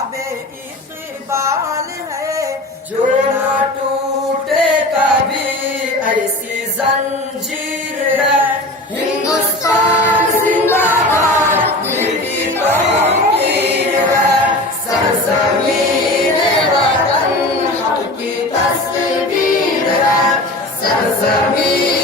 बाबे इकबाल है, जो ना टूटे कभी ऐसी जंजीर है। हिंदुस्तान जिंदाबाद, मेरी तौकीर है। सरज़मीन वतन हक की तस्वीर है। सरज़मीन